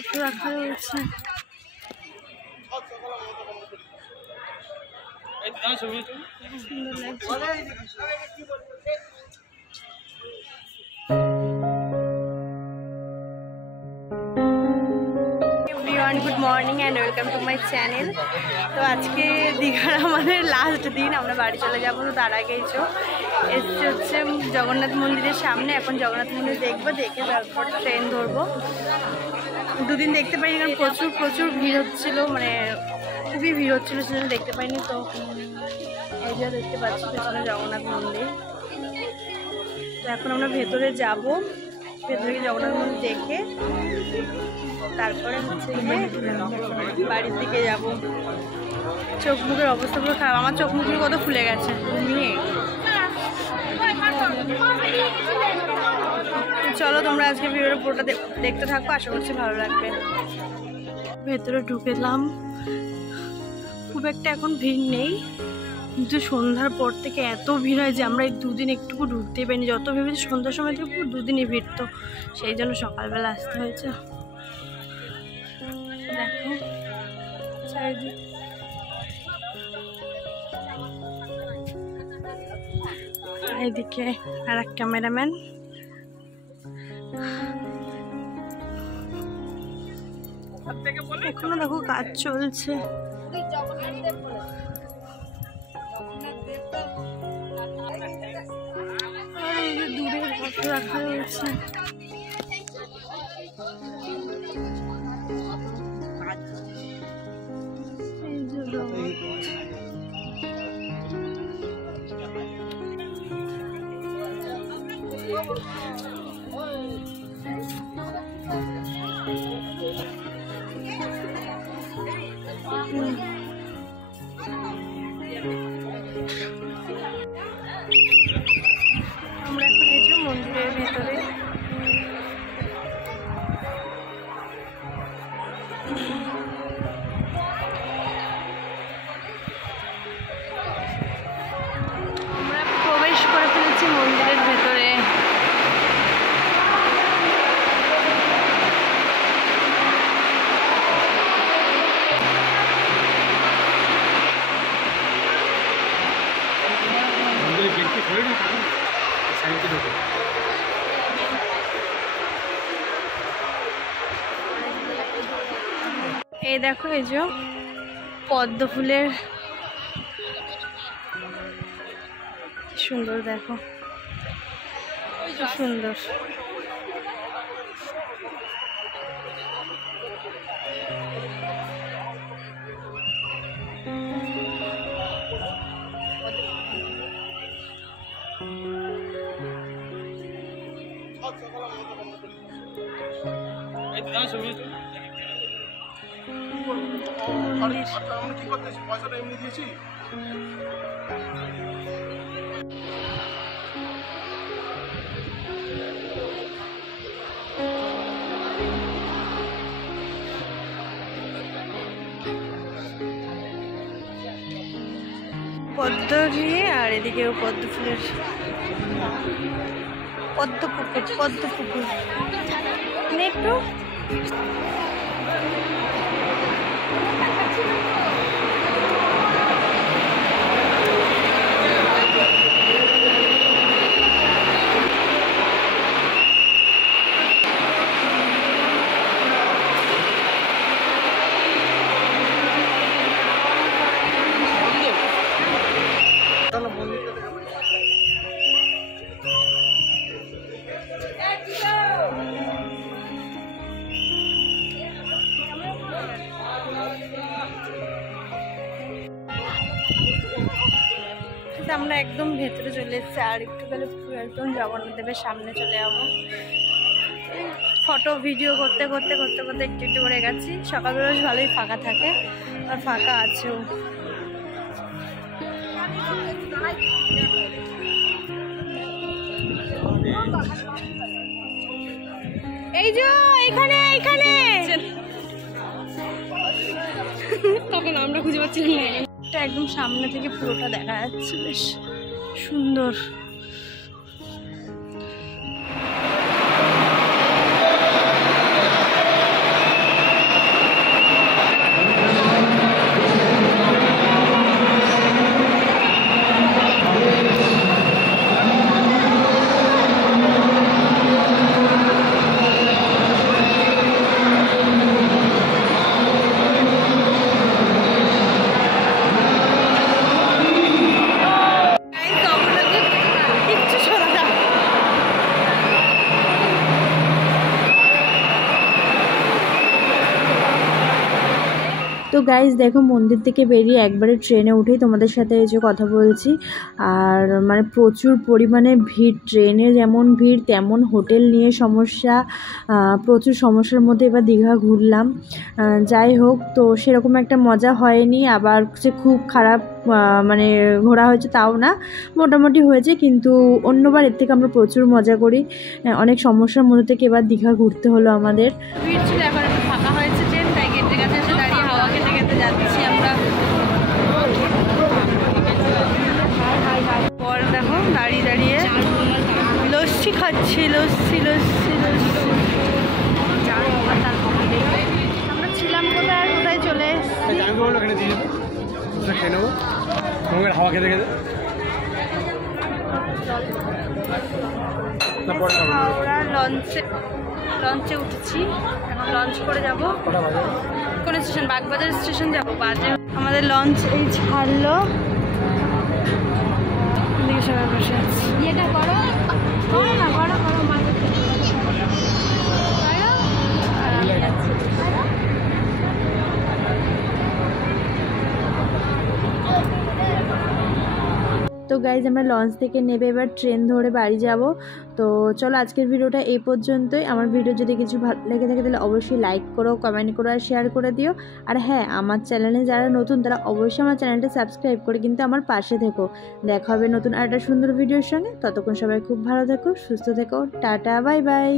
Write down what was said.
কত রাখা রয়েছে। সুন্দর লাগছে। Good morning and welcome to my channel. তো আজকে দীঘার আমাদের লাস্ট দিন, আমরা বাড়ি চলে যাবো। তো তার আগে এসছে হচ্ছে জগন্নাথ মন্দিরের সামনে। এখন জগন্নাথ মন্দির দেখবো, দেখে তারপর ট্রেন ধরবো। দুদিন দেখতে পাইনি কারণ প্রচুর ভিড় হচ্ছিল, মানে খুবই ভিড় হচ্ছিল, সেজন্য দেখতে পাইনি। তো এই যে দেখতে পাচ্ছি পেছনে জগন্নাথ মন্দির। তো এখন আমরা ভেতরে যাব, ভেতরে জগন্নাথ মন্দির দেখে তারপরে হচ্ছে বাড়ির দিকে যাব। চোখ মুখের অবস্থা পুরো খারাপ, আমার চোখ মুখগুলো কত ফুলে গেছে। চলো তোমরা আজকে ভিডিওর পুরোটা দেখতে থাকো, আশা করছি ভালো লাগবে। ভেতরে ঢুকেলাম, খুব একটা এখন ভিড় নেই, কিন্তু সন্ধ্যার পর থেকে এত ভিড় হয় যে আমরা এই দুদিন একটুকু ঢুকতেই পারিনি। যত ভেবেছি সন্ধ্যার সময় থেকে পুরো দুদিনই ভিড়, তো সেই জন্য সকালবেলা আসতে হয়েছে। দেখো চারিদিক এদিকে আর এক ক্যামেরাম্যান। এখনো দেখো কাজ চলছে। আর এই যে দূরের কত রাখা রয়েছে। আমরা এখন এই যে মন্দিরের ভেতরে। আমরা প্রবেশ করে ফেলেছি মন্দিরের ভেতরে। এই দেখো এই যে পদ্ম ফুলের সুন্দর, দেখো সুন্দর। পয়সাটা এমনি দিয়েছি। পদ্ম দিয়ে আর এদিকেও পদ্ম ফুলের পদ্ম পুকুর একটু আমরা একদম ভেতরে চলে এসেছি। আর একটু গেলে একদম জগন্নাথ দেবের সামনে চলে যাবো। ফটো ভিডিও করতে করতে একটু করে গেছি। সকালবেলা ভালোই ফাঁকা থাকে, আর ফাঁকা আছেও। এই যে এইখানে তখন আমরা খুঁজে পাচ্ছিলাম না, একদম সামনে থেকে পুরোটা দেখা যাচ্ছে, বেশ সুন্দর। গাইজ দেখো মন্দির থেকে বেরিয়ে একবারে ট্রেনে উঠেই তোমাদের সাথে এই যে কথা বলছি। আর মানে প্রচুর পরিমাণে ভিড়, ট্রেনে যেমন ভিড় তেমন হোটেল নিয়ে সমস্যা, প্রচুর সমস্যার মধ্যে এবার দীঘা ঘুরলাম। যাই হোক, তো সেরকম একটা মজা হয়নি, আবার যে খুব খারাপ মানে ঘোরা হয়েছে তাও না, মোটামুটি হয়েছে। কিন্তু অন্যবার এর থেকে আমরা প্রচুর মজা করি। অনেক সমস্যার মধ্যে থেকে এবার দীঘা ঘুরতে হলো আমাদের। ভিড় ছিল, এখন একটু ফাঁকা হয়েছে ট্রেন, তাই গেটের কাছে এসে দাঁড়িয়ে হাওয়া খেতে খেতে যাচ্ছি আমরা। পর দেখো দাঁড়িয়ে দাঁড়িয়ে লস্যি খাচ্ছি, লস্যি লস্যি লস্যি। আমরা ছিলাম কোথায় কোথায় চলে এসেছি। হাওয়া খেতে খেতে আমরা লঞ্চে উঠেছি, এখন লঞ্চ করে যাব কোন স্টেশন, বাগবাজার স্টেশন যাব। বাজে আমাদের লঞ্চ এই ছাড়লো, সবাই বসে আছি। এটা করো না, করো করো মাঝে আর আমি যাচ্ছি। তো গাইজ আমরা লঞ্চ থেকে নেবে এবার ট্রেন ধরে বাড়ি যাব। তো চলো আজকের ভিডিওটা এই পর্যন্তই। আমার ভিডিও যদি কিছু ভালো লেগে থাকে তাহলে অবশ্যই লাইক করো, কমেন্ট করো আর শেয়ার করে দিও। আর হ্যাঁ, আমার চ্যানেলে যারা নতুন তারা অবশ্যই আমার চ্যানেলটা সাবস্ক্রাইব করে কিন্তু আমার পাশে থেকো। দেখা হবে নতুন আর একটা সুন্দর ভিডিওর সঙ্গে। ততক্ষণ সবাই খুব ভালো থেকো, সুস্থ থেকো, টাটা বাই বাই।